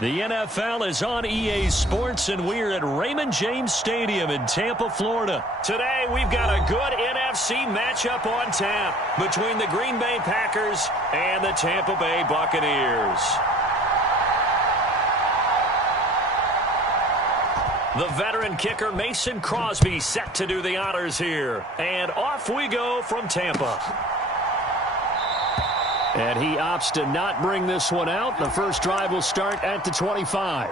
The NFL is on EA Sports, and we're at Raymond James Stadium in Tampa, Florida. Today, we've got a good NFC matchup on tap between the Green Bay Packers and the Tampa Bay Buccaneers. The veteran kicker Mason Crosby set to do the honors here. And off we go from Tampa. And he opts to not bring this one out. The first drive will start at the 25.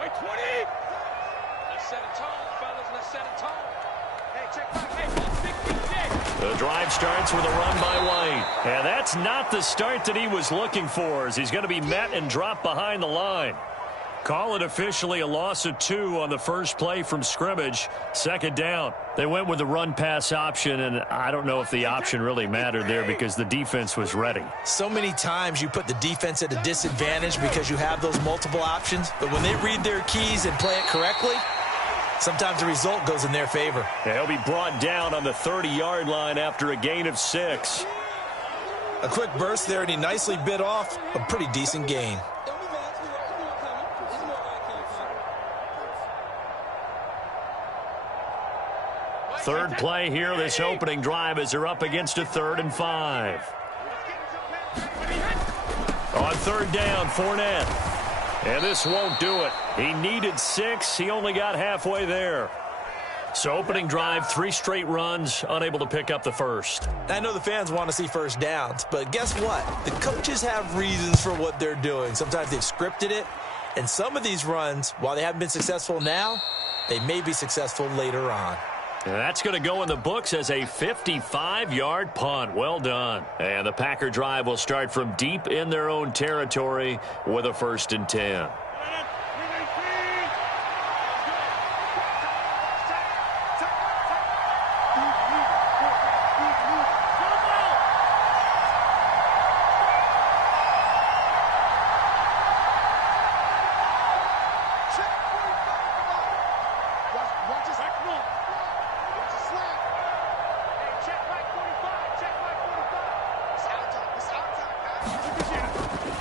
Wait, 20. Let's set a tone, fellas. Let's set a tone. Hey, check back. Hey, the drive starts with a run by White. And that's not the start that he was looking for, as he's going to be met and dropped behind the line. Call it officially a loss of 2 on the first play from scrimmage. Second down. They went with the run-pass option, and I don't know if the option really mattered there because the defense was ready. So many times you put the defense at a disadvantage because you have those multiple options, but when they read their keys and play it correctly, sometimes the result goes in their favor. Yeah, he'll be brought down on the 30-yard line after a gain of 6. A quick burst there, and he nicely bit off a pretty decent gain. Third play here, this opening drive, as they're up against a 3rd and 5. On third down, Fournette. And this won't do it. He needed 6. He only got halfway there. So opening drive, 3 straight runs, unable to pick up the first. I know the fans want to see first downs, but guess what? The coaches have reasons for what they're doing. Sometimes they've scripted it, and some of these runs, while they haven't been successful now, they may be successful later on. And that's going to go in the books as a 55-yard punt. Well done. And the Packer drive will start from deep in their own territory with a 1st and 10.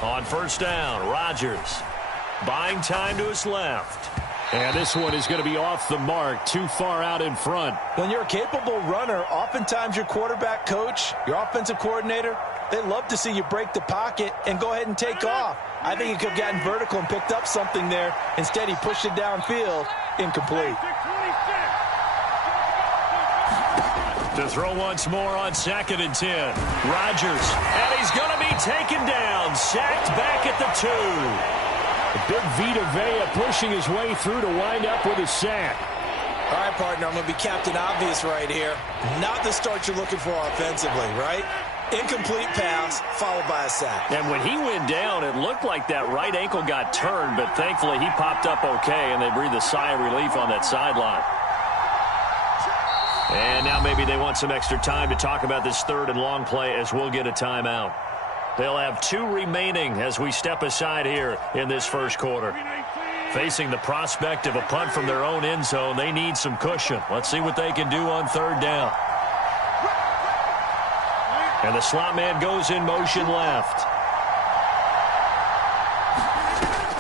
On first down, Rodgers buying time to his left. And this one is going to be off the mark, too far out in front. When you're a capable runner, oftentimes your quarterback coach, your offensive coordinator, they love to see you break the pocket and go ahead and take off. I think he could have gotten vertical and picked up something there. Instead, he pushed it downfield, incomplete. To throw once more on 2nd and 10. Rodgers, and he's going to be taken down, sacked back at the 2. Big Vita Vea pushing his way through to wind up with a sack. All right, partner, I'm going to be Captain Obvious right here. Not the start you're looking for offensively, right? Incomplete pass, followed by a sack. And when he went down, it looked like that right ankle got turned, but thankfully he popped up okay, and they breathed a sigh of relief on that sideline. And now maybe they want some extra time to talk about this 3rd and long play, as we'll get a timeout. They'll have 2 remaining as we step aside here in this first quarter. Facing the prospect of a punt from their own end zone, they need some cushion. Let's see what they can do on 3rd down. And the slot man goes in motion left.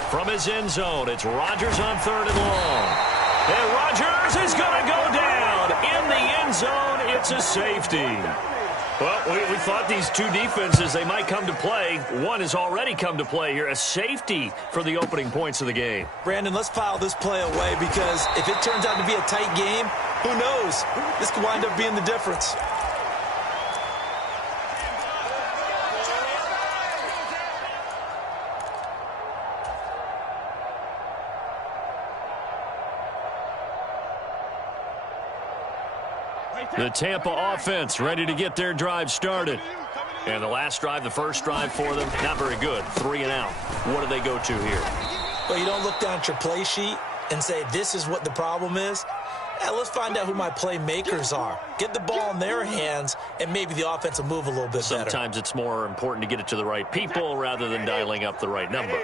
From his end zone, it's Rodgers on 3rd and long. And Rodgers is going to go down. In the end zone, it's a safety. Well, we thought these 2 defenses, they might come to play. One has already come to play here, a safety for the opening points of the game. Brandon, let's file this play away, because if it turns out to be a tight game, who knows? This could wind up being the difference. The Tampa offense ready to get their drive started. And the last drive, the first drive for them, not very good. 3 and out. What do they go to here? Well, you don't look down at your play sheet and say this is what the problem is. Let's find out who my playmakers are. Get the ball in their hands, and maybe the offense will move a little bit better. Sometimes it's more important to get it to the right people rather than dialing up the right number.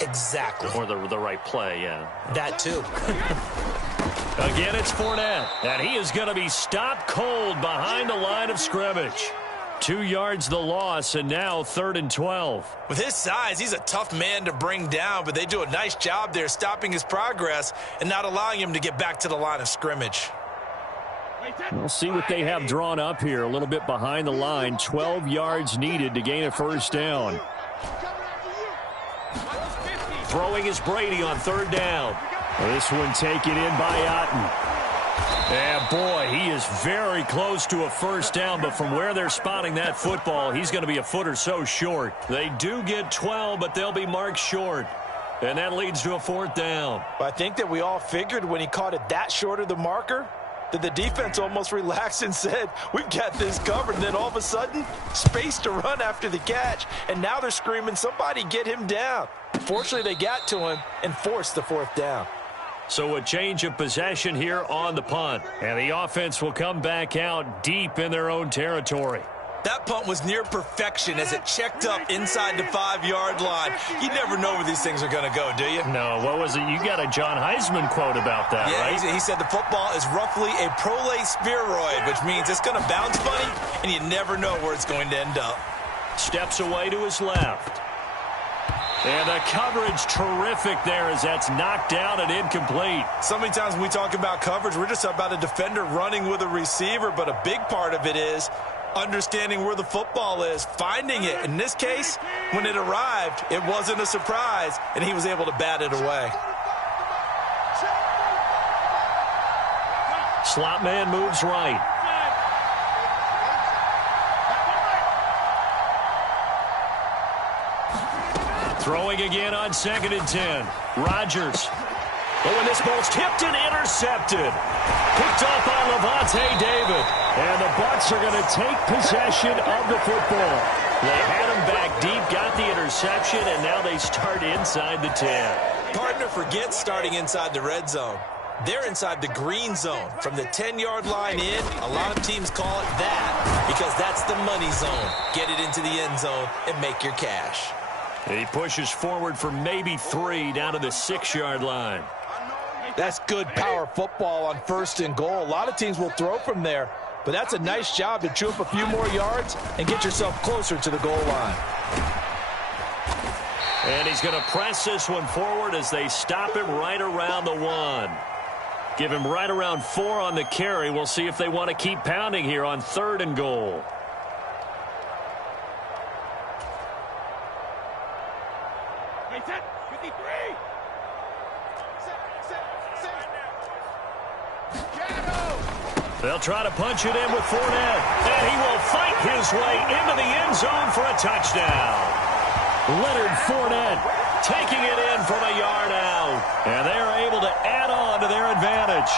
Exactly. Or the right play, yeah. That too. Again, it's Fournette, and he is going to be stopped cold behind the line of scrimmage. 2 yards the loss, and now 3rd and 12. With his size, he's a tough man to bring down, but they do a nice job there stopping his progress and not allowing him to get back to the line of scrimmage. We'll see what they have drawn up here. A little bit behind the line. 12 yards needed to gain a first down. Throwing is Brady on 3rd down. This one taken in by Otten. And boy, he is very close to a first down, but from where they're spotting that football, he's going to be a foot or so short. They do get 12, but they'll be marked short. And that leads to a 4th down. I think that we all figured when he caught it that short of the marker that the defense almost relaxed and said, we've got this covered. And then all of a sudden, space to run after the catch. And now they're screaming, somebody get him down. Fortunately, they got to him and forced the 4th down. So a change of possession here on the punt. And the offense will come back out deep in their own territory. That punt was near perfection as it checked up inside the 5-yard line. You never know where these things are going to go, do you? No, what was it? You got a John Heisman quote about that, yeah, right? He said the football is roughly a prolate spheroid, which means it's going to bounce funny, and you never know where it's going to end up. Steps away to his left. And the coverage terrific there as that's knocked down and incomplete. So many times when we talk about coverage, we're just about a defender running with a receiver, but a big part of it is understanding where the football is, finding it. In this case, when it arrived, it wasn't a surprise, and he was able to bat it away. Slot man moves right. Throwing again on 2nd and 10. Rodgers. But when this ball's tipped and intercepted. Picked up on Levante David. And the Bucs are going to take possession of the football. They had him back deep, got the interception, and now they start inside the 10. Partner forgets starting inside the red zone. They're inside the green zone. From the 10-yard line in, a lot of teams call it that because that's the money zone. Get it into the end zone and make your cash. And he pushes forward for maybe 3 down to the 6-yard line. That's good power football on 1st and goal. A lot of teams will throw from there, but that's a nice job to chew up a few more yards and get yourself closer to the goal line. And he's going to press this one forward as they stop him right around the 1. Give him right around 4 on the carry. We'll see if they want to keep pounding here on 3rd and goal. They'll try to punch it in with Fournette, and he will fight his way into the end zone for a touchdown. Leonard Fournette taking it in from a yard out, and they are able to add on to their advantage.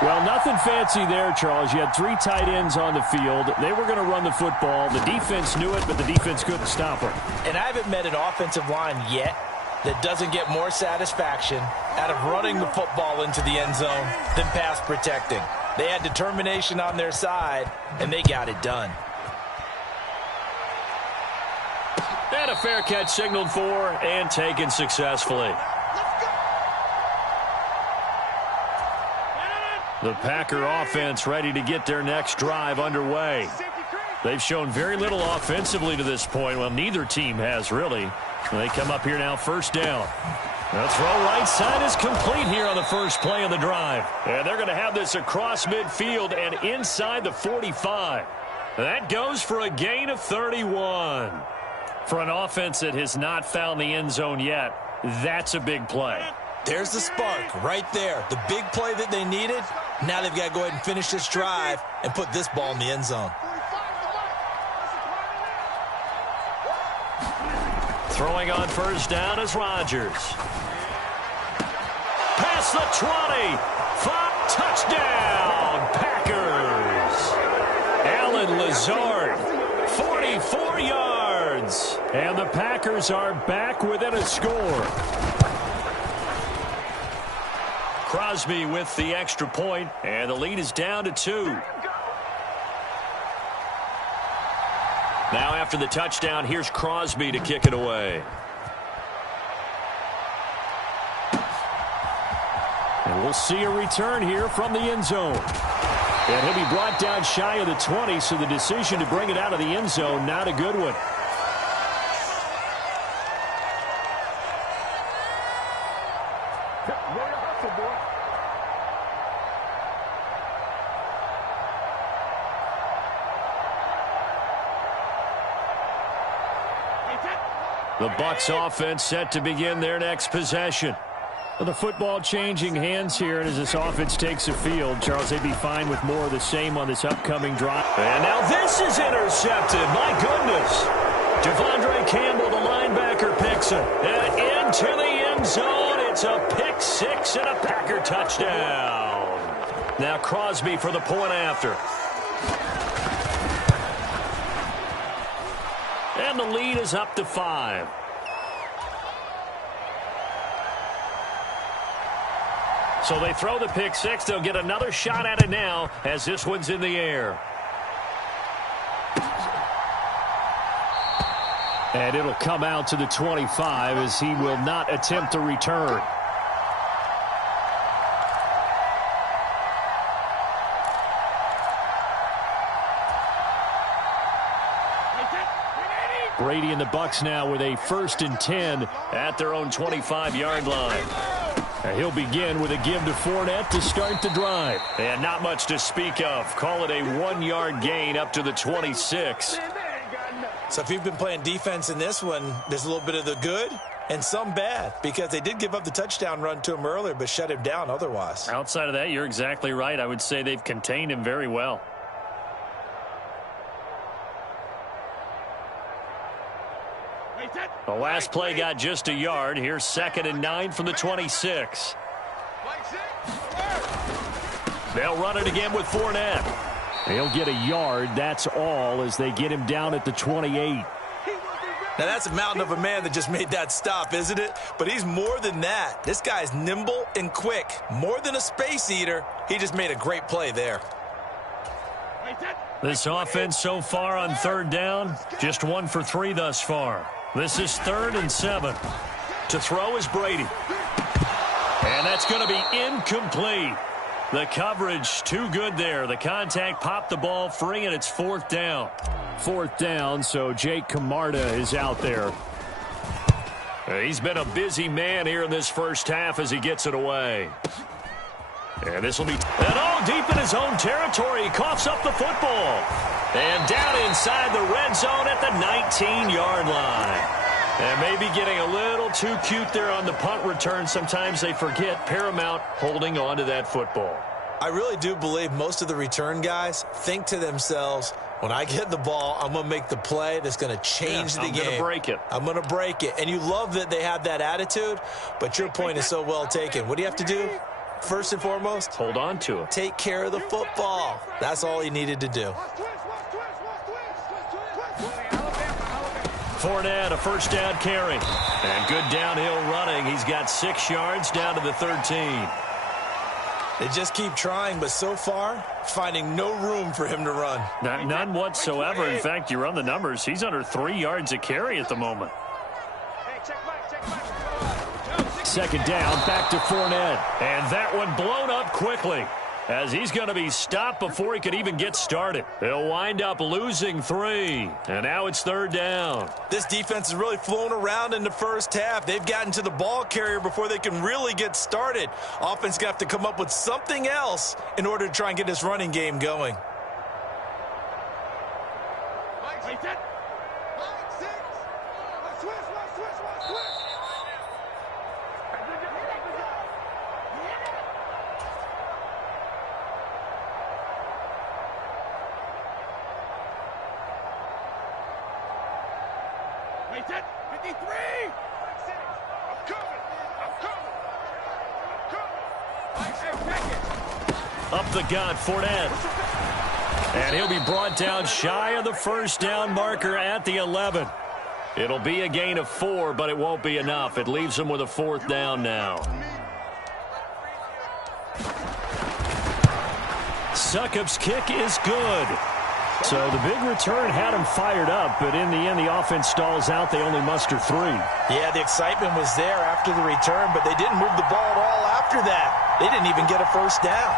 Well, nothing fancy there, Charles. You had 3 tight ends on the field. They were going to run the football. The defense knew it, but the defense couldn't stop them. And I haven't met an offensive line yet that doesn't get more satisfaction out of running the football into the end zone than pass protecting. They had determination on their side, and they got it done. And a fair catch signaled for and taken successfully. The Packer offense ready to get their next drive underway. They've shown very little offensively to this point. Well, neither team has really. They come up here now, 1st down. The throw right side is complete here on the first play of the drive. And they're going to have this across midfield and inside the 45. That goes for a gain of 31. For an offense that has not found the end zone yet, that's a big play. There's the spark right there. The big play that they needed. Now they've got to go ahead and finish this drive and put this ball in the end zone. Throwing on 1st down is Rodgers. Past the 20. 5 touchdown Packers. Allen Lazard, 44 yards. And the Packers are back within a score. Crosby with the extra point, and the lead is down to 2. Now after the touchdown, here's Crosby to kick it away. And we'll see a return here from the end zone. And he'll be brought down shy of the 20, so the decision to bring it out of the end zone, not a good one. The Bucs offense set to begin their next possession. Well, the football changing hands here, and as this offense takes the field, Charles, they'd be fine with more of the same on this upcoming drive. And now this is intercepted. My goodness. Devondre Campbell, the linebacker, picks it. And into the end zone. It's a pick six and a Packer touchdown. Now Crosby for the point after. And the lead is up to 5. So they throw the pick six. They'll get another shot at it now as this one's in the air. And it'll come out to the 25 as he will not attempt to return. Brady and the Bucs now with a 1st and 10 at their own 25-yard line. And he'll begin with a give to Fournette to start the drive. And not much to speak of. Call it a 1-yard gain up to the 26. So if you've been playing defense in this one, there's a little bit of the good and some bad, because they did give up the touchdown run to him earlier but shut him down otherwise. Outside of that, you're exactly right. I would say they've contained him very well. The last play got just a yard. Here's 2nd and 9 from the 26. They'll run it again with Fournette. He'll get a yard. That's all as they get him down at the 28. Now that's a mountain of a man that just made that stop, isn't it? But he's more than that. This guy's nimble and quick. More than a space eater. He just made a great play there. This offense so far on 3rd down, just 1 for 3 thus far. This is 3rd and 7. To throw is Brady. And that's going to be incomplete. The coverage too good there. The contact popped the ball free, and it's 4th down. 4th down, so Jake Camarda is out there. He's been a busy man here in this first half as he gets it away. And this will be all deep in his own territory. He coughs up the football. And down inside the red zone at the 19-yard line. And maybe getting a little too cute there on the punt return. Sometimes they forget paramount holding on to that football. I really do believe most of the return guys think to themselves, when I get the ball, I'm going to make the play that's going to change the game. I'm going to break it. I'm going to break it. And you love that they have that attitude, but your point is so well taken. What do you have to do? First and foremost, hold on to it. Take care of the football. That's all he needed to do. Fournette, a 1st down carry. And good downhill running. He's got 6 yards down to the 13. They just keep trying, but so far, finding no room for him to run. None whatsoever. In fact, you run the numbers. He's under 3 yards a carry at the moment. 2nd down, back to Fournette. And that one blown up quickly as he's going to be stopped before he could even get started. They'll wind up losing 3. And now it's 3rd down. This defense is really flown around in the first half. They've gotten to the ball carrier before they can really get started. Offense got to come up with something else in order to try and get this running game going. Up the gut, Fournette. And he'll be brought down shy of the 1st down marker at the 11. It'll be a gain of 4, but it won't be enough. It leaves him with a 4th down now. Succop's kick is good. So the big return had him fired up, but in the end, the offense stalls out. They only muster 3. Yeah, the excitement was there after the return, but they didn't move the ball at all after that. They didn't even get a first down.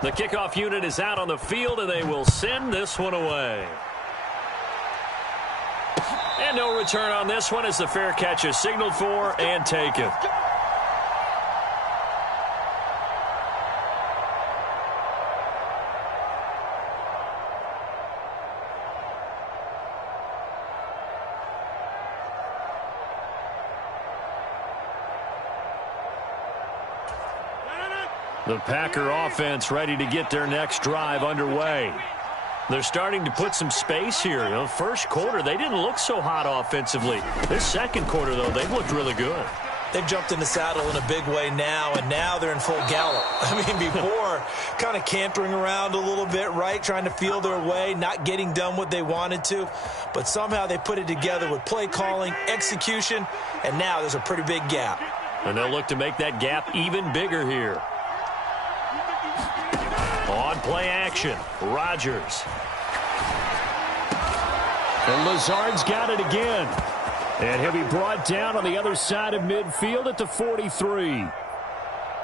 The kickoff unit is out on the field, and they will send this one away. And no return on this one as the fair catch is signaled for and taken. The Packer offense ready to get their next drive underway. They're starting to put some space here. You know, first quarter, they didn't look so hot offensively. This second quarter, though, they've looked really good. They've jumped in the saddle in a big way now, and now they're in full gallop. I mean, before, kind of cantering around a little bit, right, trying to feel their way, not getting done what they wanted to. But somehow they put it together with play calling, execution, and now there's a pretty big gap. And they'll look to make that gap even bigger here. On play action, Rodgers. And Lazard's got it again. And he'll be brought down on the other side of midfield at the 43.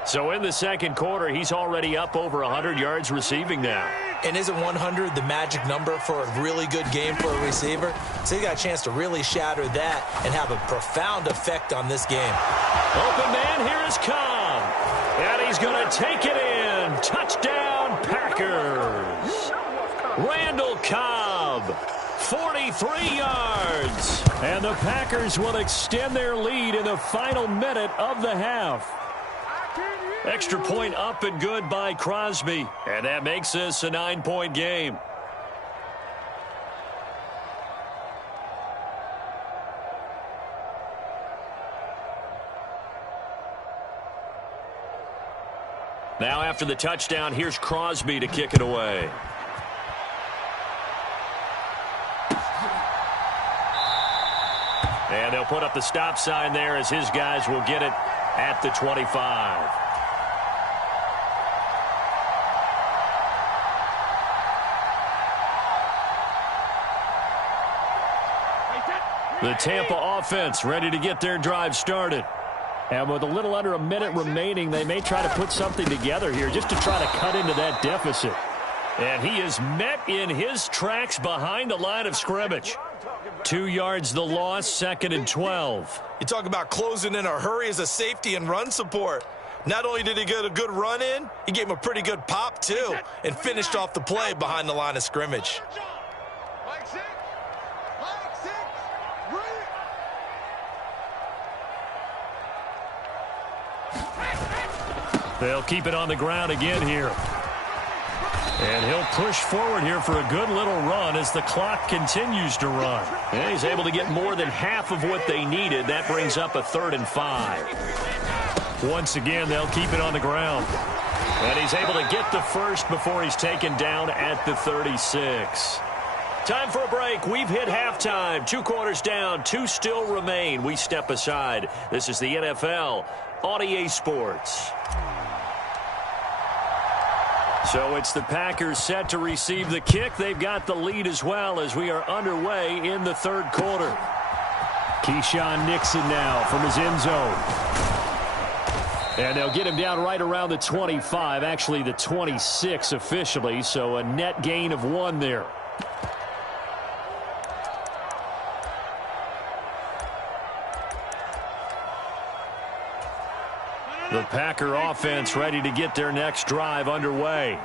So in the second quarter, he's already up over 100 yards receiving now. And isn't 100 the magic number for a really good game for a receiver? So he got a chance to really shatter that and have a profound effect on this game. Open man, here is Cobb. And he's going to take it in. Touchdown, Packers. Randall Cobb, 43 yards. And the Packers will extend their lead in the final minute of the half. Extra point up and good by Crosby. And that makes this a 9-point game. Now after the touchdown, here's Crosby to kick it away. And they'll put up the stop sign there as his guys will get it at the 25. The Tampa offense ready to get their drive started. And with a little under a minute remaining, they may try to put something together here just to try to cut into that deficit. And he is met in his tracks behind the line of scrimmage. 2 yards the loss, 2nd and 12. You talk about closing in a hurry as a safety and run support. Not only did he get a good run in, he gave him a pretty good pop too and finished off the play behind the line of scrimmage. They'll keep it on the ground again here. And he'll push forward here for a good little run as the clock continues to run. And he's able to get more than half of what they needed. That brings up a 3rd and 5. Once again, they'll keep it on the ground. And he's able to get the first before he's taken down at the 36. Time for a break. We've hit halftime. 2 quarters down. 2 still remain. We step aside. This is the NFL on EA Sports. So it's the Packers set to receive the kick. They've got the lead as well as we are underway in the 3rd quarter. Keyshawn Nixon now from his end zone. And they'll get him down right around the 25, actually the 26 officially, so a net gain of 1 there. The Packer offense ready to get their next drive underway.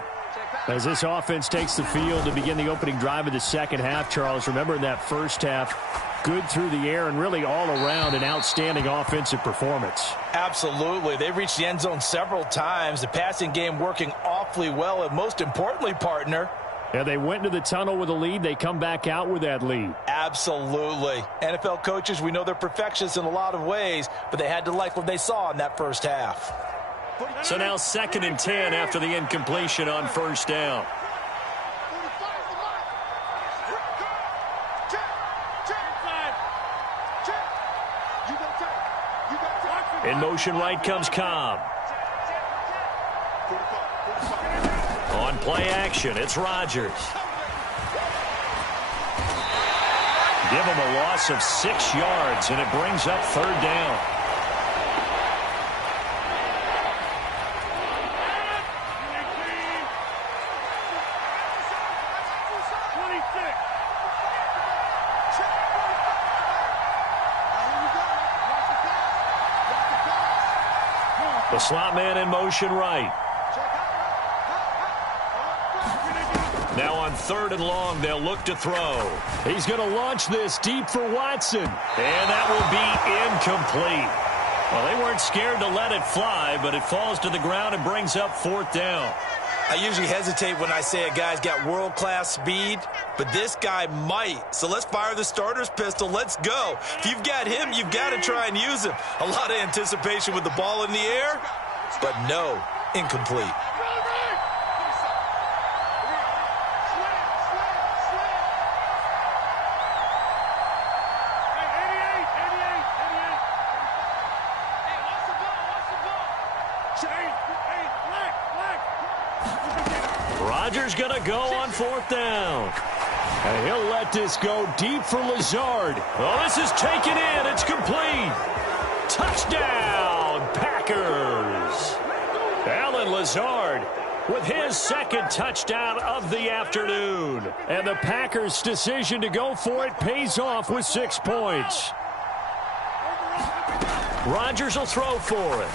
As this offense takes the field to begin the opening drive of the second half, Charles, remember in that first half, good through the air and really all around an outstanding offensive performance. Absolutely. They reached the end zone several times. The passing game working awfully well, and most importantly, partner, And they went into the tunnel with a lead. They come back out with that lead. Absolutely. NFL coaches, we know they're perfectionists in a lot of ways, but they had to like what they saw in that first half. So now 2nd and 10 after the incompletion on first down. In motion right comes Cobb. On play action, it's Rodgers. Give him a loss of 6 yards, and it brings up 3rd down. The slot man in motion right. Now on 3rd and long, they'll look to throw. He's going to launch this deep for Watson. And that will be incomplete. Well, they weren't scared to let it fly, but it falls to the ground and brings up 4th down. I usually hesitate when I say a guy's got world-class speed, but this guy might. So let's fire the starter's pistol. Let's go. If you've got him, you've got to try and use him. A lot of anticipation with the ball in the air, but no, incomplete. Rodgers going to go on 4th down. And he'll let this go deep for Lazard. Oh, this is taken in. It's complete. Touchdown, Packers. Allen Lazard with his 2nd touchdown of the afternoon. And the Packers' decision to go for it pays off with 6 points. Rodgers will throw for it.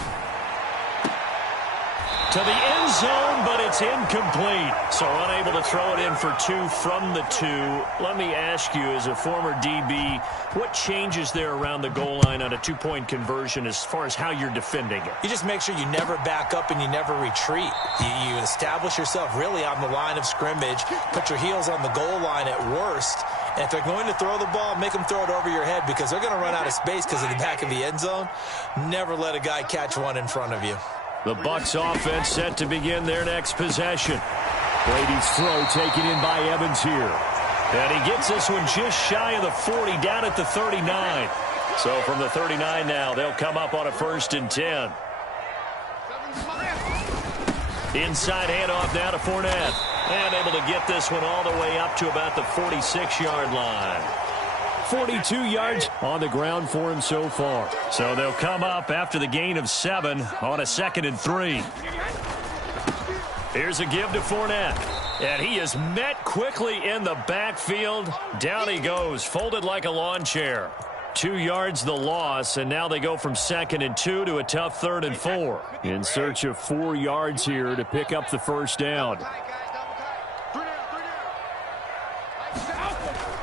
To the end zone, but it's incomplete. So unable to throw it in for 2 from the 2. Let me ask you, as a former DB, what changes there around the goal line on a 2-point conversion as far as how you're defending it? You just make sure you never back up and you never retreat. You establish yourself really on the line of scrimmage, put your heels on the goal line at worst. And if they're going to throw the ball, make them throw it over your head because they're going to run out of space because of the back of the end zone. Never let a guy catch one in front of you. The Bucs offense set to begin their next possession. Brady's throw taken in by Evans here. And he gets this one just shy of the 40, down at the 39. So from the 39 now, they'll come up on a 1st and 10. Inside handoff now to Fournette. And able to get this one all the way up to about the 46-yard line. 42 yards on the ground for him so far. So they'll come up after the gain of 7 on a 2nd and 3. Here's a give to Fournette. And he is met quickly in the backfield. Down he goes, folded like a lawn chair. 2 yards the loss, and now they go from 2nd and 2 to a tough 3rd and 4. In search of 4 yards here to pick up the 1st down.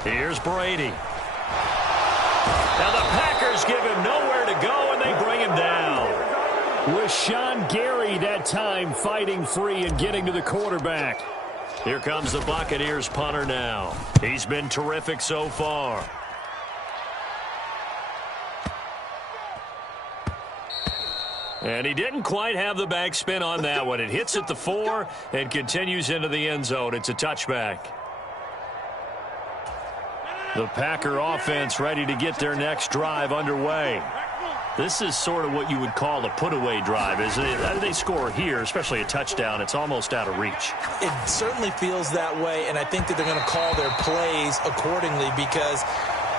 Here's Brady. Now the Packers give him nowhere to go, and they bring him down. Rashawn Gary that time fighting free and getting to the quarterback. Here comes the Buccaneers punter now. He's been terrific so far. And he didn't quite have the backspin on that one. It hits at the 4 and continues into the end zone. It's a touchback. The Packer offense ready to get their next drive underway. This is sort of what you would call a put-away drive, isn't it? They score here, especially a touchdown. It's almost out of reach. It certainly feels that way, and I think that they're going to call their plays accordingly because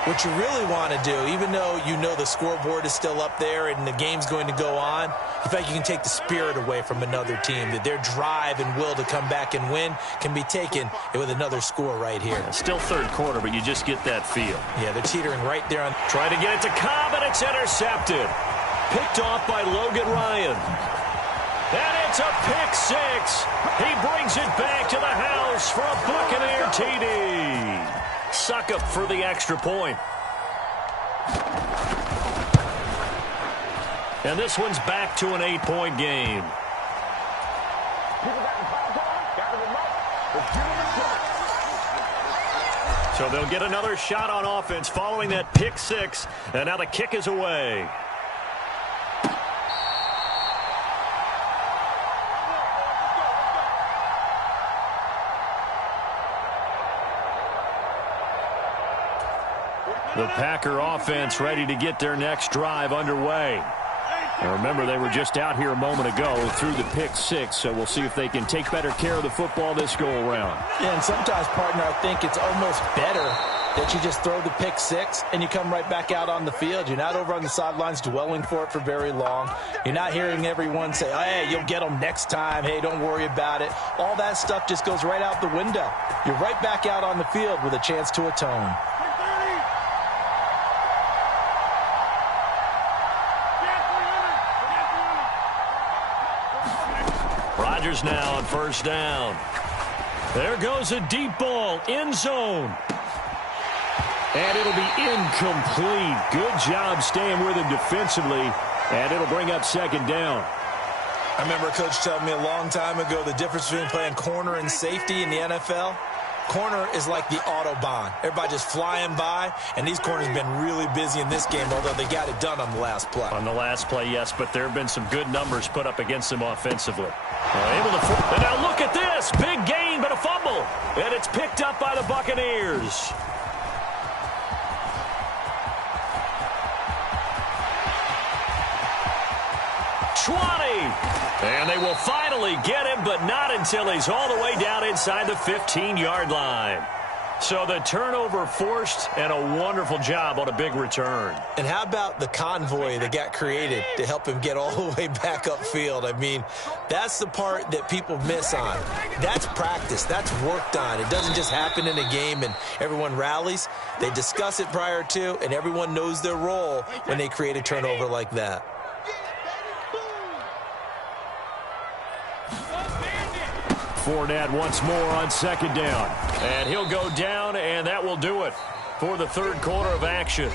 what you really want to do, even though you know the scoreboard is still up there and the game's going to go on, in fact, you can take the spirit away from another team, that their drive and will to come back and win can be taken with another score right here. Still 3rd quarter, but you just get that feel. Yeah, they're teetering right there. Trying to get it to Cobb, and it's intercepted. Picked off by Logan Ryan. And it's a pick 6. He brings it back to the house for a Buccaneer TD. Suck up for the extra point. And this one's back to an 8-point game. So they'll get another shot on offense following that pick six. And now the kick is away. The Packer offense ready to get their next drive underway. Now remember, they were just out here a moment ago through the pick six, so we'll see if they can take better care of the football this go-around. Yeah, and sometimes, partner, I think it's almost better that you just throw the pick six and you come right back out on the field. You're not over on the sidelines dwelling for it for very long. You're not hearing everyone say, hey, you'll get them next time. Hey, don't worry about it. All that stuff just goes right out the window. You're right back out on the field with a chance to atone. Rodgers now on first down. There goes a deep ball, end zone. And it'll be incomplete. Good job staying with him defensively, and it'll bring up second down. I remember a coach telling me a long time ago the difference between playing corner and safety in the NFL. Corner is like the Autobahn. Everybody just flying by, and these corners have been really busy in this game, although they got it done on the last play. On the last play, yes, but there have been some good numbers put up against them offensively. And now look at this. Big gain, but a fumble. And it's picked up by the Buccaneers. And they will finally get him, but not until he's all the way down inside the 15-yard line. So the turnover forced, and a wonderful job on a big return. And how about the convoy that got created to help him get all the way back upfield? I mean, that's the part that people miss on. That's practice. That's worked on. It doesn't just happen in a game and everyone rallies. They discuss it prior to, and everyone knows their role when they create a turnover like that. Fournette once more on second down. And he'll go down, and that will do it for the third quarter of action.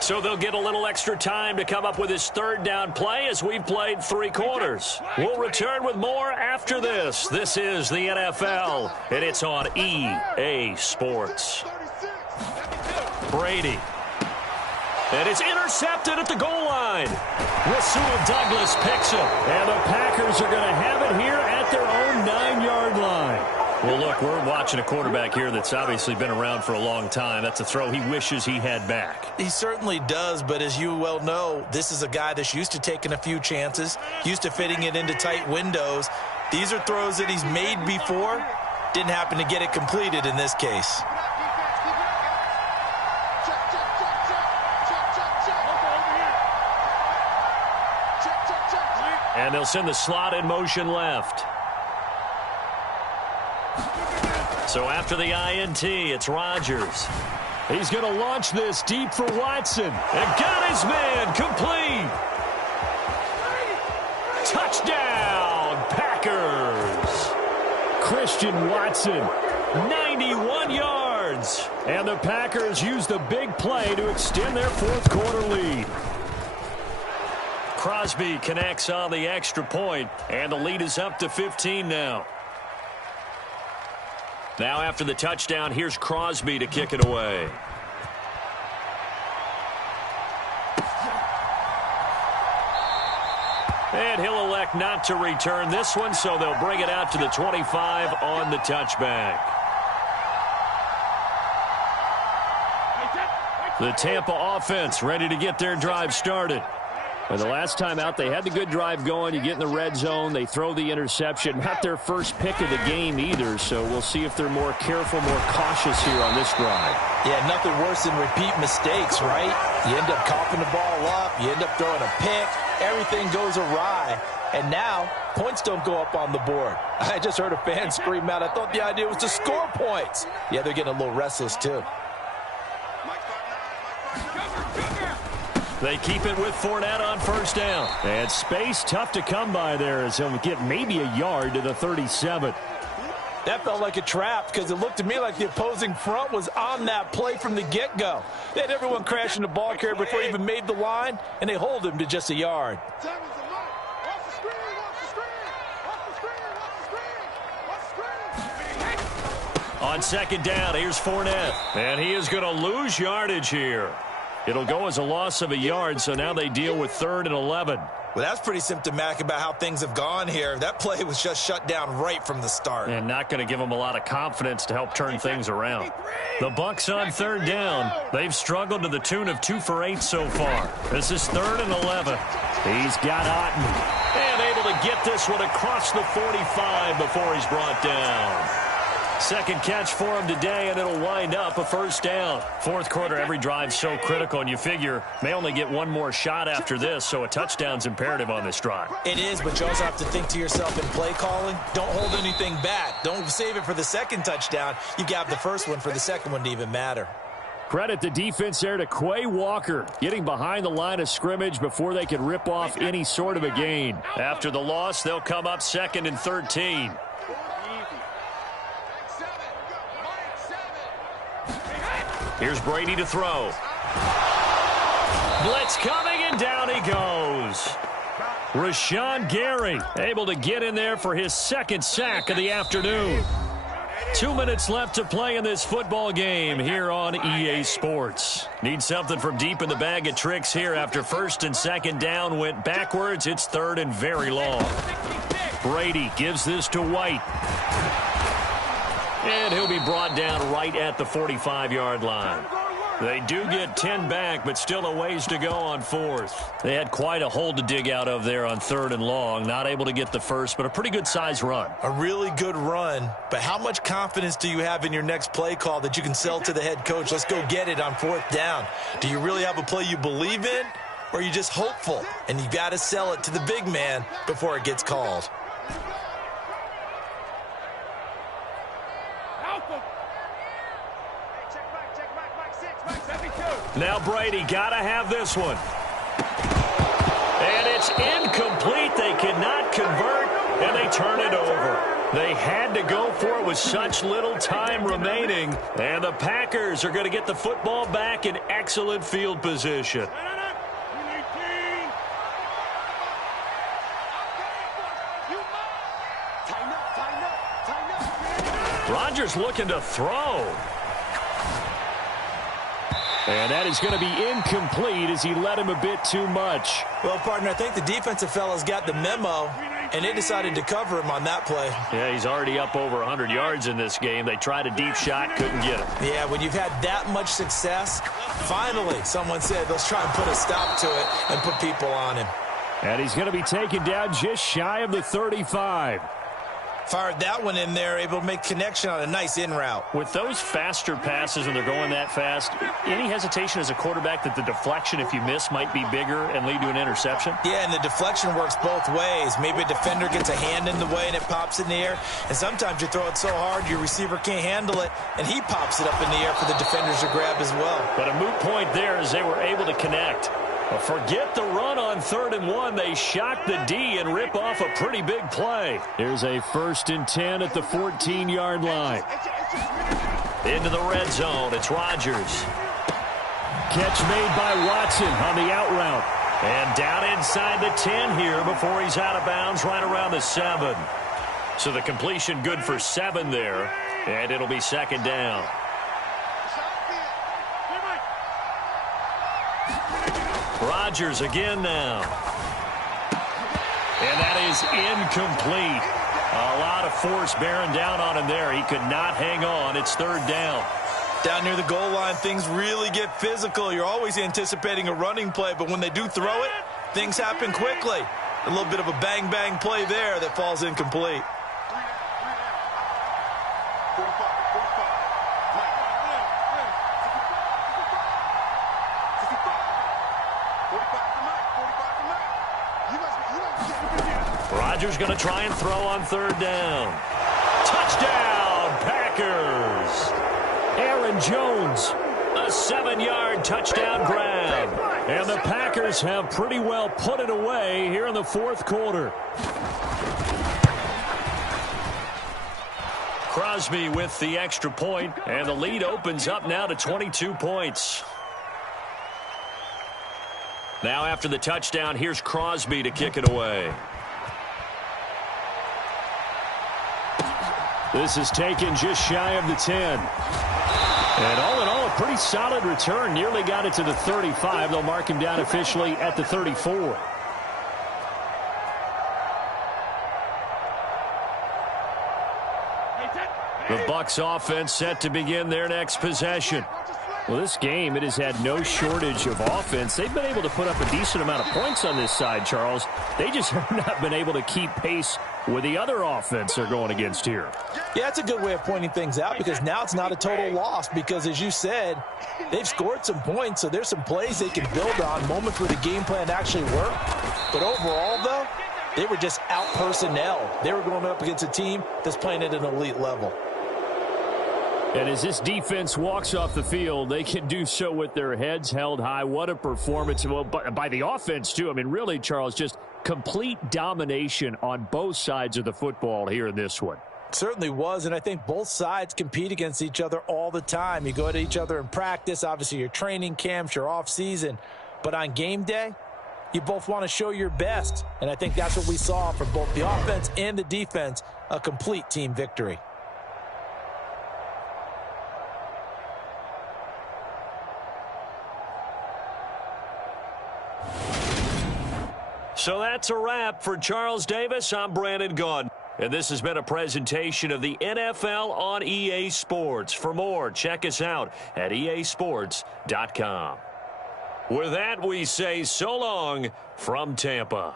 So they'll get a little extra time to come up with his third down play as we've played 3 quarters. We'll return with more after this. This is the NFL, and it's on EA Sports. Brady. And it's intercepted at the goal line. Rasul Douglas picks it. And the Packers are going to have it here at their own 9-yard line. Well, look, we're watching a quarterback here that's obviously been around for a long time. That's a throw he wishes he had back. He certainly does, but as you well know, this is a guy that's used to taking a few chances, used to fitting it into tight windows. These are throws that he's made before. Didn't happen to get it completed in this case. And they'll send the slot in motion left. So after the INT, it's Rodgers. He's going to launch this deep for Watson. And got his man complete. Touchdown, Packers. Christian Watson, 91 yards. And the Packers use the big play to extend their fourth quarter lead. Crosby connects on the extra point, and the lead is up to 15 now. Now after the touchdown, here's Crosby to kick it away. And he'll elect not to return this one, so they'll bring it out to the 25 on the touchback. The Tampa offense ready to get their drive started. And the last time out, they had the good drive going. You get in the red zone. They throw the interception. Not their first pick of the game either, so we'll see if they're more careful, more cautious here on this drive. Yeah, nothing worse than repeat mistakes, right? You end up coughing the ball up. You end up throwing a pick. Everything goes awry. And now, points don't go up on the board. I just heard a fan scream out. I thought the idea was to score points. Yeah, they're getting a little restless, too. They keep it with Fournette on first down. And space tough to come by there as he'll get maybe a yard to the 37. That felt like a trap because it looked to me like the opposing front was on that play from the get-go. They had everyone crashing the ball carrier before he even made the line, and they hold him to just a yard. On second down, here's Fournette. And he is going to lose yardage here. It'll go as a loss of a yard, so now they deal with 3rd and 11. Well, that's pretty symptomatic about how things have gone here. That play was just shut down right from the start. And not going to give them a lot of confidence to help turn things around. The Bucs on 3rd down. They've struggled to the tune of 2 for 8 so far. This is 3rd and 11. He's got Otten. And able to get this one across the 45 before he's brought down. Second catch for him today, and it'll wind up a first down. Fourth quarter, every drive's so critical, and you figure may only get one more shot after this, so a touchdown's imperative on this drive. It is, but you also have to think to yourself in play calling, don't hold anything back. Don't save it for the second touchdown. You got the first one for the second one to even matter. Credit the defense there to Quay Walker, getting behind the line of scrimmage before they could rip off any sort of a gain. After the loss, they'll come up 2nd and 13. Here's Brady to throw. Blitz coming, and down he goes. Rashawn Gary able to get in there for his 2nd sack of the afternoon. 2 minutes left to play in this football game here on EA Sports. Need something from deep in the bag of tricks here after 1st and 2nd down went backwards. It's 3rd and very long. Brady gives this to White. And he'll be brought down right at the 45-yard line. They do get 10 back, but still a ways to go on 4th. They had quite a hole to dig out of there on 3rd and long. Not able to get the first, but a pretty good-sized run. A really good run, but how much confidence do you have in your next play call that you can sell to the head coach? Let's go get it on 4th down. Do you really have a play you believe in, or are you just hopeful? And you got to sell it to the big man before it gets called. Now Brady got to have this one. And it's incomplete. They cannot convert, and they turn it over. They had to go for it with such little time remaining. And the Packers are going to get the football back in excellent field position. Rodgers looking to throw. And that is going to be incomplete as he led him a bit too much. Well, partner, I think the defensive fellas got the memo, and they decided to cover him on that play. Yeah, he's already up over 100 yards in this game. They tried a deep shot, couldn't get it. Yeah, when you've had that much success, finally someone said, let's try and put a stop to it and put people on him. And he's going to be taken down just shy of the 35. Fired that one in there, able to make connection on a nice in route. With those faster passes when they're going that fast, any hesitation as a quarterback that the deflection, if you miss, might be bigger and lead to an interception? Yeah, and the deflection works both ways. Maybe a defender gets a hand in the way and it pops in the air. And sometimes you throw it so hard your receiver can't handle it, and he pops it up in the air for the defenders to grab as well. But a moot point there as they were able to connect. Forget the run on 3rd and 1. They shock the D and rip off a pretty big play. Here's a 1st and 10 at the 14-yard line. Into the red zone. It's Rodgers. Catch made by Watson on the out route. And down inside the 10 here before he's out of bounds right around the 7. So the completion good for 7 there. And it'll be 2nd down. Rodgers again now. And that is incomplete. A lot of force bearing down on him there. He could not hang on. It's 3rd down. Down near the goal line, things really get physical. You're always anticipating a running play, but when they do throw it, things happen quickly. A little bit of a bang-bang play there that falls incomplete. Rodgers going to try and throw on 3rd down. Touchdown, Packers. Aaron Jones, a 7-yard touchdown grab. And the Packers have pretty well put it away here in the 4th quarter. Crosby with the extra point, and the lead opens up now to 22 points. Now after the touchdown, here's Crosby to kick it away. This is taken just shy of the 10. And all in all, a pretty solid return. Nearly got it to the 35. They'll mark him down officially at the 34. The Bucs offense set to begin their next possession. Well, this game, it has had no shortage of offense. They've been able to put up a decent amount of points on this side, Charles. They just have not been able to keep pace with the other offense they're going against here. Yeah, that's a good way of pointing things out, because now it's not a total loss, because as you said, they've scored some points, so there's some plays they can build on, moments where the game plan actually worked. But overall, though, they were just out personnel. They were going up against a team that's playing at an elite level. And as this defense walks off the field, they can do so with their heads held high. What a performance. Well, by the offense, too. I mean, really, Charles, just complete domination on both sides of the football here in this one. Certainly was, and I think both sides compete against each other all the time. You go at each other in practice, obviously your training camps, your off-season. But on game day, you both want to show your best. And I think that's what we saw from both the offense and the defense, a complete team victory. So that's a wrap for Charles Davis. I'm Brandon Gaudin. And this has been a presentation of the NFL on EA Sports. For more, check us out at easports.com. With that, we say so long from Tampa.